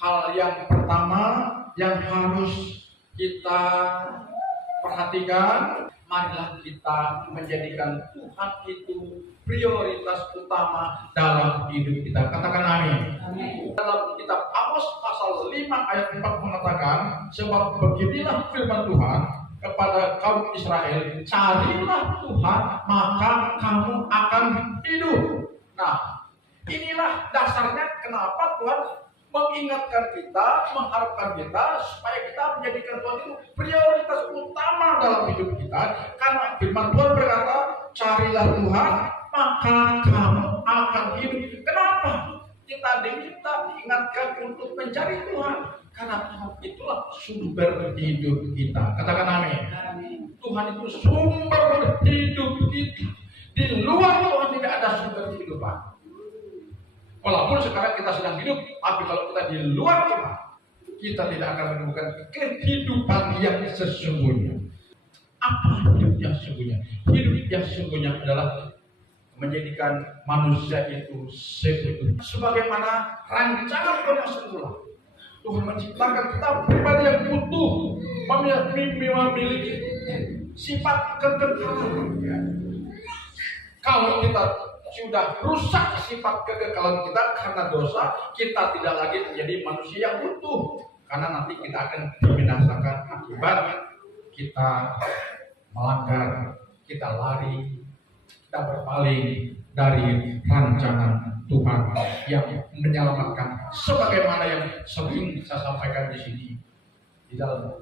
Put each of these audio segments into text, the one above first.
Hal yang pertama yang harus kita perhatikan, marilah kita menjadikan Tuhan itu prioritas utama dalam hidup kita. Katakan amin. Amin. Dalam kitab Amos pasal 5 ayat 4 mengatakan, sebab beginilah firman Tuhan kepada kaum Israel, carilah Tuhan maka kamu akan hidup. Nah, inilah dasarnya kenapa Tuhan mengingatkan kita, mengharapkan kita supaya kita menjadikan Tuhan itu prioritas utama dalam hidup kita. Karena firman Tuhan berkata, carilah Tuhan maka kamu akan hidup. Kenapa kita diminta, diingatkan untuk mencari Tuhan? Karena Tuhan itulah sumber hidup kita. Katakan amin. Tuhan itu sumber hidup kita. Di luar Tuhan tidak ada sumber kehidupan. Walaupun sekarang kita sedang hidup, tapi kalau kita di luar Tuhan, kita tidak akan menemukan kehidupan yang sesungguhnya. Apa hidup yang sesungguhnya? Hidup yang sesungguhnya adalah menjadikan manusia itu seutuhnya. Sebagaimana rancangan Tuhan yang semula, Tuhan menciptakan kita pribadi yang utuh, memiliki sifat kekekalan. Kalau kita sudah rusak sifat kekekalan kita karena dosa, kita tidak lagi menjadi manusia yang utuh. Karena nanti kita akan dibinasakan akibat kita melanggar, kita lari, kita berpaling dari rancangan Tuhan yang menyelamatkan. Sebagaimana yang sering saya sampaikan di sini di dalam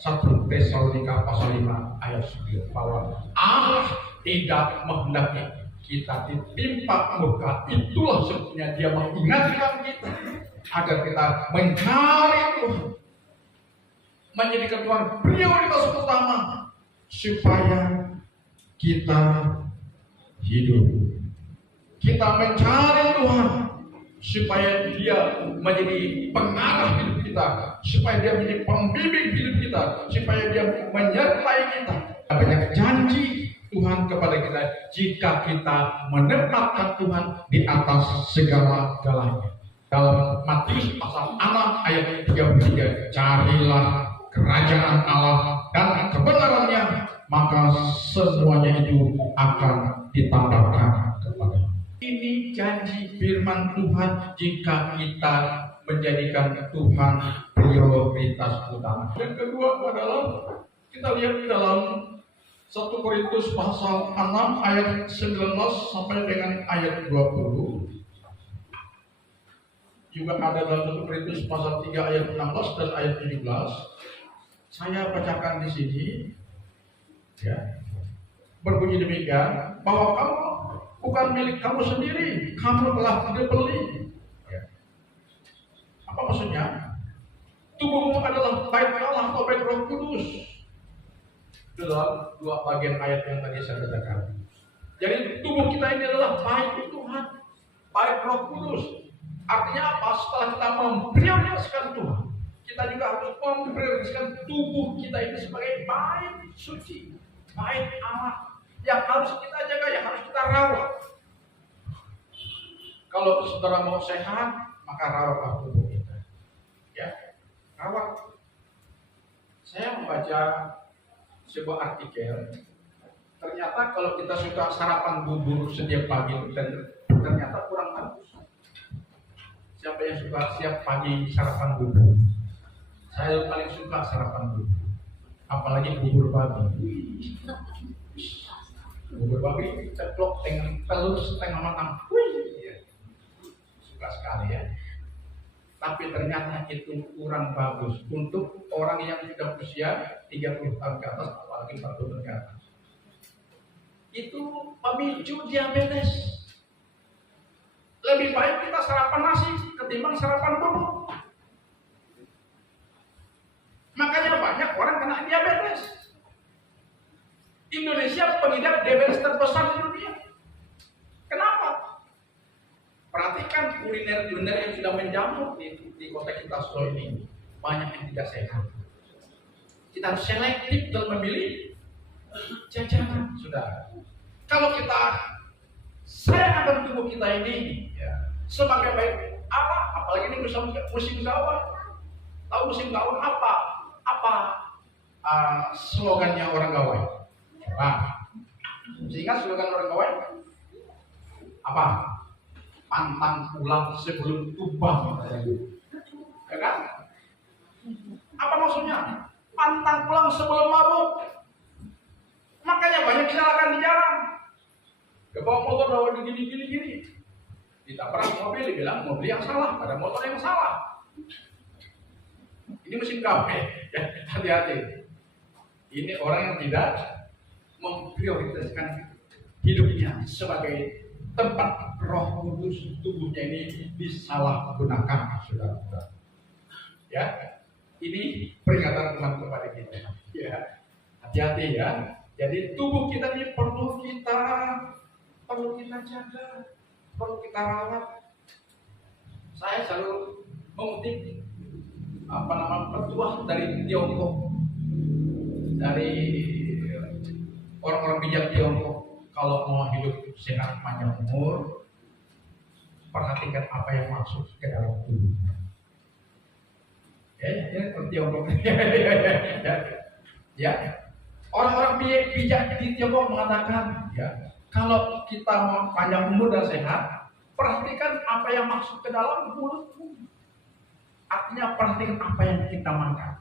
1 Tesalonika pasal 5 ayat 9, bahwa Allah tidak menghendaki kita ditimpa murka. Itulah sebabnya Dia mengingatkan kita agar kita mencari Tuhan, menjadikan Tuhan prioritas utama supaya kita hidup. Kita mencari Tuhan supaya Dia menjadi pengarah hidup kita, supaya Dia menjadi pembimbing hidup kita, supaya Dia menyertai kita. Banyak janji Tuhan kepada kita jika kita menempatkan Tuhan di atas segala-galanya. Dalam Matius pasal 6 ayat 33, carilah kerajaan Allah dan kebenarannya, maka semuanya itu akan ditambahkan kepada. Ini janji firman Tuhan jika kita menjadikan Tuhan prioritas utama. Yang kedua adalah kita lihat dalam 1 Korintus pasal 6 ayat 19 sampai dengan ayat 20. Juga ada dalam 1 Korintus pasal 3 ayat 16 dan ayat 17. Saya bacakan di sini. Ya. Berbunyi demikian, bahwa kamu bukan milik kamu sendiri, kamu telah dibeli. Ya. Apa maksudnya? Tubuhmu adalah bait Allah atau bait Roh Kudus. Dalam dua bagian ayat yang tadi saya bacakan. Jadi tubuh kita ini adalah bait Tuhan, bait Roh Kudus. Artinya apa? Setelah kita memprioritaskan Tuhan, kita juga harus memprioritaskan tubuh kita ini sebagai bait suci, bait Allah yang harus kita jaga, yang harus kita rawat. Kalau saudara mau sehat, maka rawatlah tubuh kita. Ya, rawat. Saya membaca sebuah artikel, ternyata kalau kita suka sarapan bubur setiap pagi dan ternyata kurang bagus. Siapa yang suka siap pagi sarapan bubur? Saya paling suka sarapan bubur, apalagi bubur babi. Bubur babi ceplok dengan telur setengah matang, suka sekali ya. Tapi ternyata itu kurang bagus untuk orang yang sudah usia 30 tahun ke atas, apalagi 40 tahun ke atas. Itu pemicu diabetes. Lebih baik kita sarapan nasi ketimbang sarapan bubur. Makanya banyak orang kena diabetes. Indonesia pengidap diabetes terbesar di dunia. Kenapa? Perhatikan kuliner-kuliner yang sudah menjamur di kota kita Solo ini. Banyak yang tidak sehat. Kita harus selektif dalam memilih jajanan. Sudah. Kalau kita sayang akan tubuh kita ini, ya, sebagai Apa? Apalagi ini musim gawat. Tahu musim gawat apa? Apa slogannya orang Gawai? Coba. Sehingga slogan orang Gawai apa? Pantang pulang sebelum tumbang. Ya kan? Apa maksudnya? Pantang pulang sebelum mabuk. Makanya banyak kecelakaan di jalan. Kebawa motor bawa gini. Ditabrak mobil, dibilang mobil yang salah, pada motor yang salah. Ini musim Gawai, ya hati-hati. Ini orang yang tidak memprioritaskan hidupnya sebagai tempat Roh Kudus tubuhnya ini disalahgunakan, saudara-saudara. Ya, ini peringatan Tuhan kepada kita. Ya, hati-hati ya. Jadi tubuh kita ini perlu kita jaga, perlu kita rawat. Saya selalu mengutip petuah dari Tiongkok, dari orang-orang bijak Tiongkok. Kalau mau hidup sehat panjang umur, perhatikan apa yang masuk ke dalam tubuh. Ya, Tiongkok. Ya. Orang-orang bijak di Tiongkok mengatakan, ya, kalau kita mau panjang umur dan sehat, perhatikan apa yang masuk ke dalam mulutmu. Artinya perhatikan apa yang kita makan.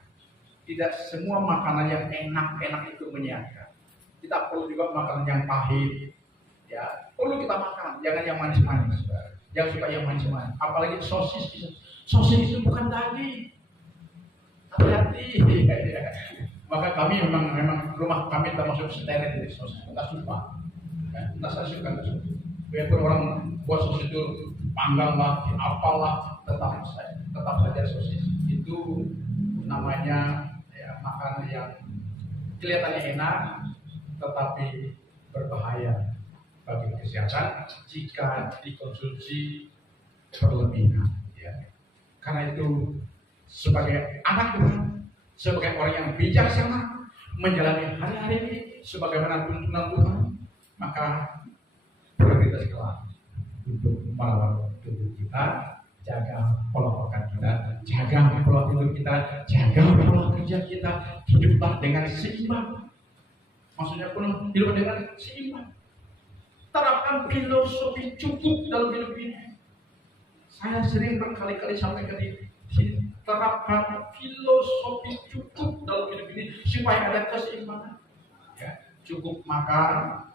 Tidak semua makanan yang enak-enak itu menyehatkan. Kita perlu juga makanan yang pahit. Ya, perlu kita makan. Jangan yang manis-manis. Jangan suka yang manis-manis. Apalagi sosis. Sosis itu bukan daging. Hati-hati. Maka kami memang rumah kami termasuk steril dari sosis. Kita suka. Kita suka. Biarpun orang buat sosis itu panggang lah, apalah, tetap saja sosis. Itu namanya ya, makanan yang kelihatannya enak, tetapi berbahaya bagi kesehatan jika dikonsumsi berlebihan. Ya. Karena itu sebagai anak Tuhan, sebagai orang yang bijaksana menjalani hari-hari ini sebagaimana tuntunan Tuhan, maka prioritas kelak untuk merawat tubuh kita, jaga pola makan kita, jaga pola tidur kita, jaga pola kerja kita, hiduplah dengan seimbang. Maksudnya penuh hidup dengan seimbang. Terapkan filosofi cukup dalam hidup ini. Saya sering berkali-kali sampaikan di sini. Terapkan filosofi cukup dalam hidup ini supaya ada keseimbangan. Ya, cukup makan,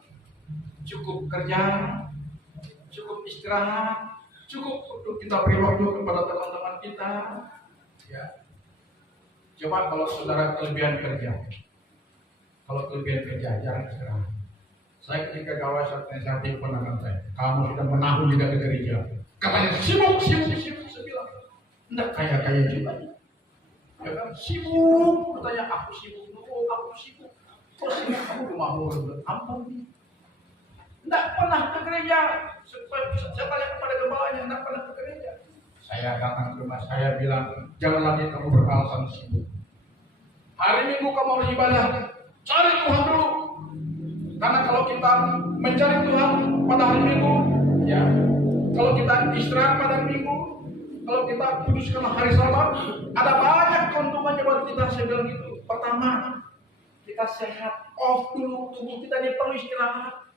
cukup kerja, cukup istirahat, cukup untuk kita beri waktu kepada teman-teman kita. Ya. Coba kalau saudara kelebihan kerja. Kalau kelebihan kerja, jarang istirahat. Saya ketika gawe saat penangan saya, kamu sudah menahun juga ke gereja. Katanya sibuk. Saya bilang, enggak kaya juga. Ya kan, sibuk. Katanya aku sibuk. Terus sibuk kamu rumahmu ampun. Enggak pernah ke gereja. Saya tanya kepada gembalanya, enggak pernah ke gereja. Saya datang ke rumah saya bilang, jangan lagi kamu beralasan sibuk. Hari Minggu kamu harus ibadah. Cari Tuhan dulu. Karena kalau kita mencari Tuhan pada hari Minggu, ya, kalau kita istirahat pada hari Minggu, kalau kita kuduskan hari Sabat, ada banyak keuntungannya buat kita. Saya bilang gitu. Pertama, kita sehat, off dulu, tubuh kita ini perlu istirahat,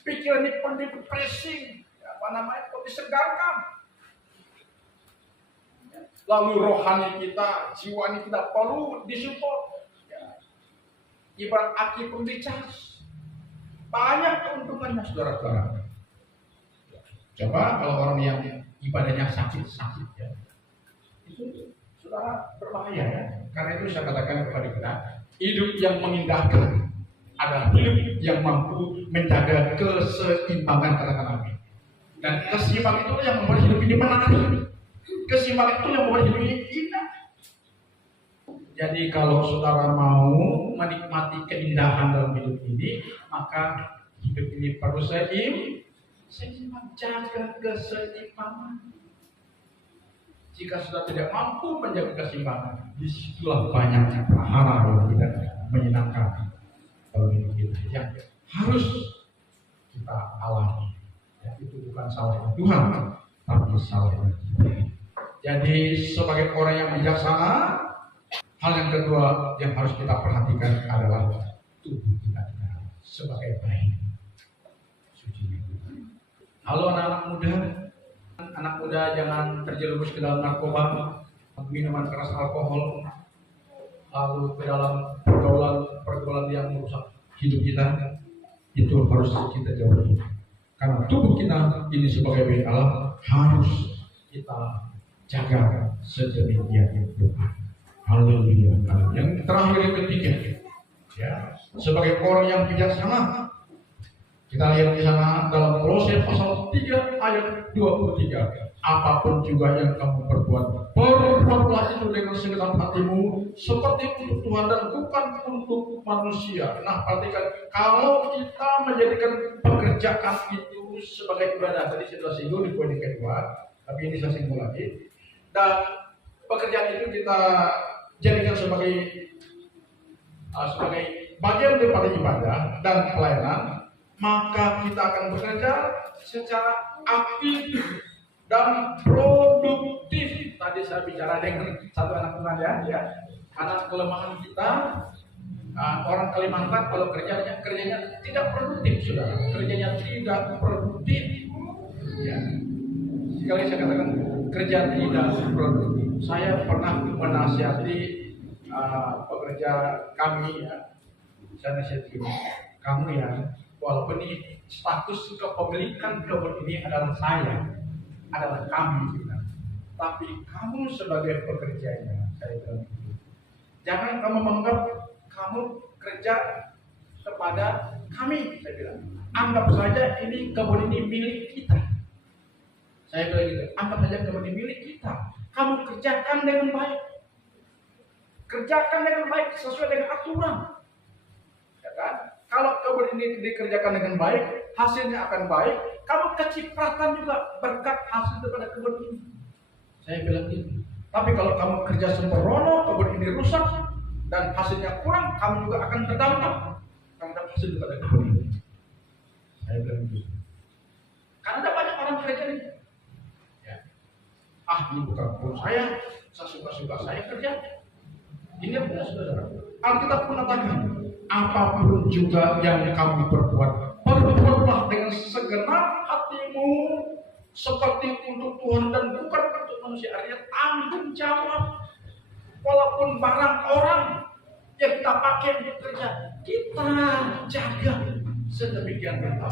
pikiran ini perlu refreshing, perlu disegarkan. Lalu rohani kita, jiwa ini kita perlu disupport. Ibarat aki perlu dicas. Banyak keuntungannya, saudara-saudara. Coba kalau orang yang ibadahnya sakit ya, itu saudara berbahaya ya. Karena itu saya katakan kepada kita, hidup yang mengindahkan adalah hidup yang mampu menjaga keseimbangan katakan amin. Dan keseimbangan itu yang membuat hidup ini menarik. Keseimbangan itu yang membuat hidup ini indah. Jadi kalau saudara mau menikmati keindahan dalam hidup ini, maka hidup ini perlu seimbang, jaga keseimbangan. Jika sudah tidak mampu menjaga keseimbangan, disitulah banyaknya prahara yang tidak menyenangkan dalam hidup kita yang harus kita alami. Ya, itu bukan salah Tuhan, tapi salah. Jadi sebagai orang yang bijaksana, hal yang kedua yang harus kita perhatikan adalah tubuh kita sebagai baik. Halo anak-anak muda, anak muda jangan terjerumus ke dalam narkoba, minuman keras, alkohol, lalu ke dalam pergaulan yang merusak hidup kita. Itu harus kita jauhi. Karena tubuh kita ini sebagai baik Allah harus kita jaga sedemikian rupa. Haleluya. Yang terakhir yang ketiga, ya, sebagai orang yang bijaksana, kita lihat di sana dalam Kolose pasal 3 ayat 23. Apapun juga yang kamu perbuat, perbuatlah itu dengan segenap hatimu seperti untuk Tuhan dan bukan untuk manusia. Nah, perhatikan, kalau kita menjadikan pekerjaan itu sebagai ibadah, tadi saya sudah singgung di poin kedua, tapi ini saya singgung lagi. Dan pekerjaan itu kita jadikan sebagai bagian daripada ibadah dan pelayanan, maka kita akan bekerja secara aktif dan produktif. Tadi saya bicara dengan satu anak teman ya. Karena kelemahan kita, orang Kalimantan kalau kerjanya tidak produktif, saudara. Kerjanya tidak produktif. Ya. Sekali saya katakan kerja tidak produktif. Saya pernah menasihati pekerja kami ya. Saya nasihati kamu ya. Walaupun ini status kepemilikan kebun ini adalah adalah kami juga. Tapi kamu sebagai pekerjanya, saya bilang gitu. Jangan kamu menganggap kamu kerja kepada kami, saya bilang. Anggap saja ini kebun ini milik kita. Saya bilang gitu. Anggap saja kebun ini milik kita. Kamu kerjakan dengan baik. Kerjakan dengan baik sesuai dengan aturan. Ya kan? Kalau kebun ini dikerjakan dengan baik, hasilnya akan baik. Kamu kecipratan juga berkat hasil daripada kebun ini. Saya bilang gitu. Tapi kalau kamu kerja sembrono, kebun ini rusak dan hasilnya kurang, kamu juga akan terdampak terhadap hasil daripada kebun ini. Saya bilang gitu. Karena ada banyak orang kerja ini. Ya. Ini bukan kebun saya suka-suka saya kerja. Ini benar saudara. Alkitab mengatakan, apapun juga yang kamu perbuat, perbuatlah dengan segenap hatimu seperti untuk Tuhan dan bukan untuk manusia. Artinya tanggung jawab. Walaupun barang orang yang kita pakai untuk kerja, kita jaga sedemikian rupa.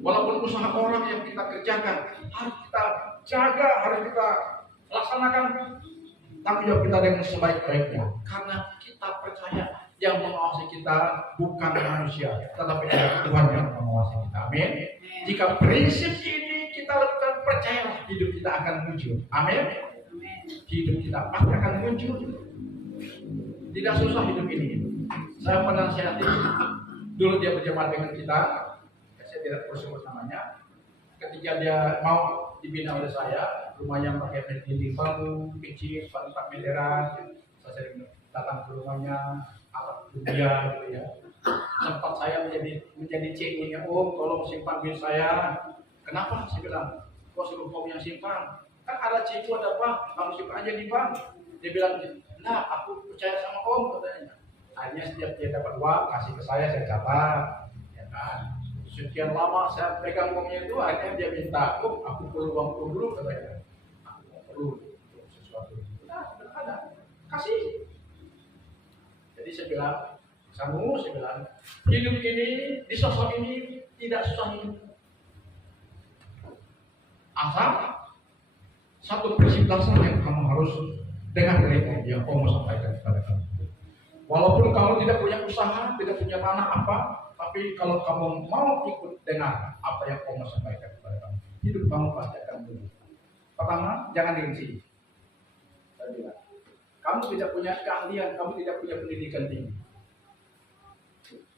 Walaupun usaha orang yang kita kerjakan, harus kita jaga, harus kita laksanakan tanggung jawab kita dengan sebaik-baiknya. Karena kita percaya yang mengawasi kita bukan manusia, tetapi Tuhan yang mengawasi kita. Amin. Jika prinsip ini kita lakukan, percayalah hidup kita akan muncul. Amin. Hidup kita pasti akan muncul. Tidak susah hidup ini. Saya pernah nasihati dulu dia berjemaat dengan kita. Saya tidak perlu sebut namanya. Ketika dia mau dibina oleh saya, rumahnya pakai dinding bambu, kecil, tempat meteran. Saya sering datang ke rumahnya, alat dunia gitu ya. Sempat saya menjadi CEO-nya, tolong simpan duit saya. Kenapa? Saya bilang, kok suruh kamu yang simpan? Kan ada CEO ada bank, kamu simpan aja di bank. Dia bilang, nah aku percaya sama Om katanya. Akhirnya setiap dia dapat uang, kasih ke saya catat, ya kan. Sekian lama saya pegang uangnya itu, akhirnya dia minta, aku perlu uang dulu katanya. Aku perlu sesuatu. Nah, sudah ada, kasih. Jadi saya bilang, saya bilang, hidup ini, di sosok ini tidak susah hidup. Asal satu prinsip dasar yang kamu harus dengar dari yang kamu sampaikan kepada kamu. Walaupun kamu tidak punya usaha, tidak punya tanah apa, tapi kalau kamu mau ikut dengar apa yang kamu sampaikan kepada kamu, hidup kamu pasti akan berubah. Pertama, jangan gengsi. Saya bilang, kamu tidak punya keahlian, kamu tidak punya pendidikan tinggi.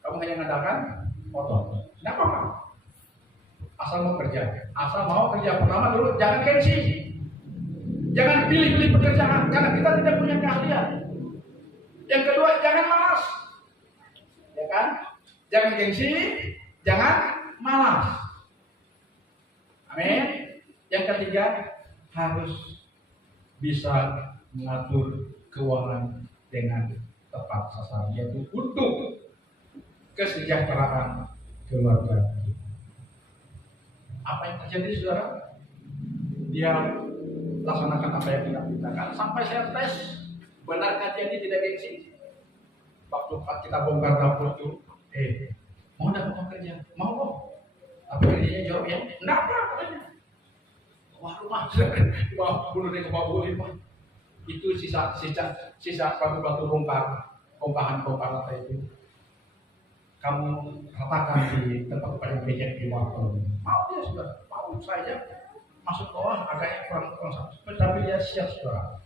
Kamu hanya mengadakan otot. Tidak apa-apa. Asal mau kerja. Pertama dulu, jangan gengsi. Jangan pilih-pilih pekerjaan, karena kita tidak punya keahlian. Yang kedua, jangan malas. Ya kan? Jangan gengsi, jangan malas. Amin. Yang ketiga, harus bisa mengatur keuangan dengan tepat sasaran, yaitu untuk kesejahteraan keluarga. Apa yang terjadi, saudara? Dia laksanakan apa yang kita mintakan. Sampai saya tes, benarkah dia tidak gengsi? Waktu kita bongkar dapur itu, mau dapat kerja? Mau kok. Tapi dia jawab ya, enggak apa katanya. Wah rumah, wah bunuh dia kebabulin pak. Itu sisa batu-batu bongkahan lantai itu. Kamu ratakan di tempat paling becek di warung. Mau dia sudah, mau saja masuk bawah agaknya kurang satu. Tapi dia siap sudah.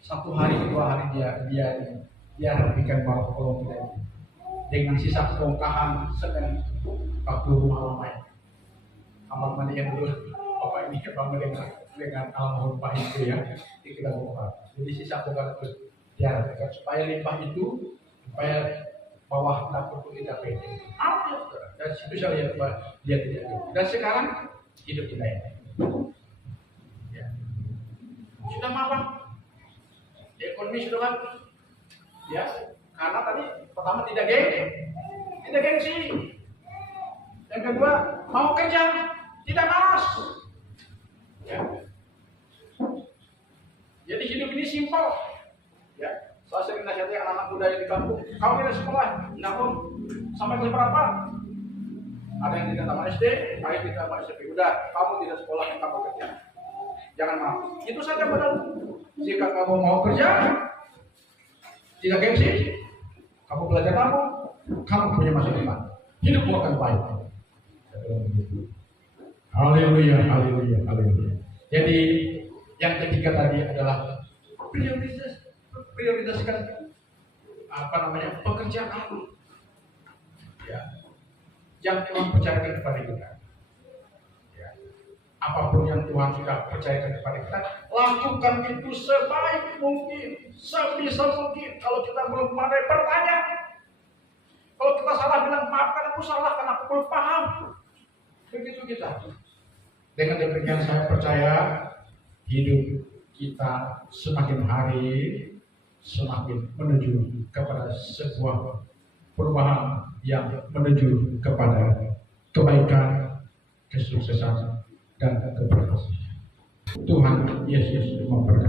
1 hari 2 hari dia rapikan bawah kolong kita ini dengan sisa bongkahan semen waktu rumah lama ini. Kamar mandikan dulu. Bapak ini bangun dengan almarhum Pak itu ya, kita bongkar. Jadi sisa bongkar itu dia rapikan supaya limbah itu, supaya bawah dapur itu tidak pede. Apa ya saudara? Dan situ saya lihat bahwa dia tidak pede. Dan sekarang hidup tidak ini. Ya. Sudah mapan. Ekonomi sudah bagus. Ya, karena tadi pertama tidak gengsi. Yang kedua mau kerja, tidak malas. Ya. Jadi hidup ini simpel. Ya. Saya sering nasihati anak-anak muda yang di kampung, kamu tidak sekolah, enggak pun sampai kelas berapa? Ada yang tidak tamat SD, ada yang tidak tamat SMP. Udah, kamu tidak sekolah, yang kamu kerja. Jangan mau. Itu saja benar. Jika kamu mau kerja, tidak gengsi, kamu belajar kamu punya masa depan. Hidupmu akan baik. Haleluya, haleluya, haleluya. Jadi yang ketiga tadi adalah prioritaskan pekerjaan. Ya. Yang Tuhan percayakan kepada kita. Ya. Apapun yang Tuhan sudah percayakan kepada kita, lakukan itu sebaik mungkin, sebisa mungkin. Kalau kita belum pandai, bertanya. Kalau kita salah, bilang maafkan aku salah karena aku belum paham. Begitu kita. Dengan demikian saya percaya hidup kita semakin hari semakin menuju kepada sebuah perubahan yang menuju kepada kebaikan, kesuksesan, dan keberhasilan. Tuhan Yesus memberkati.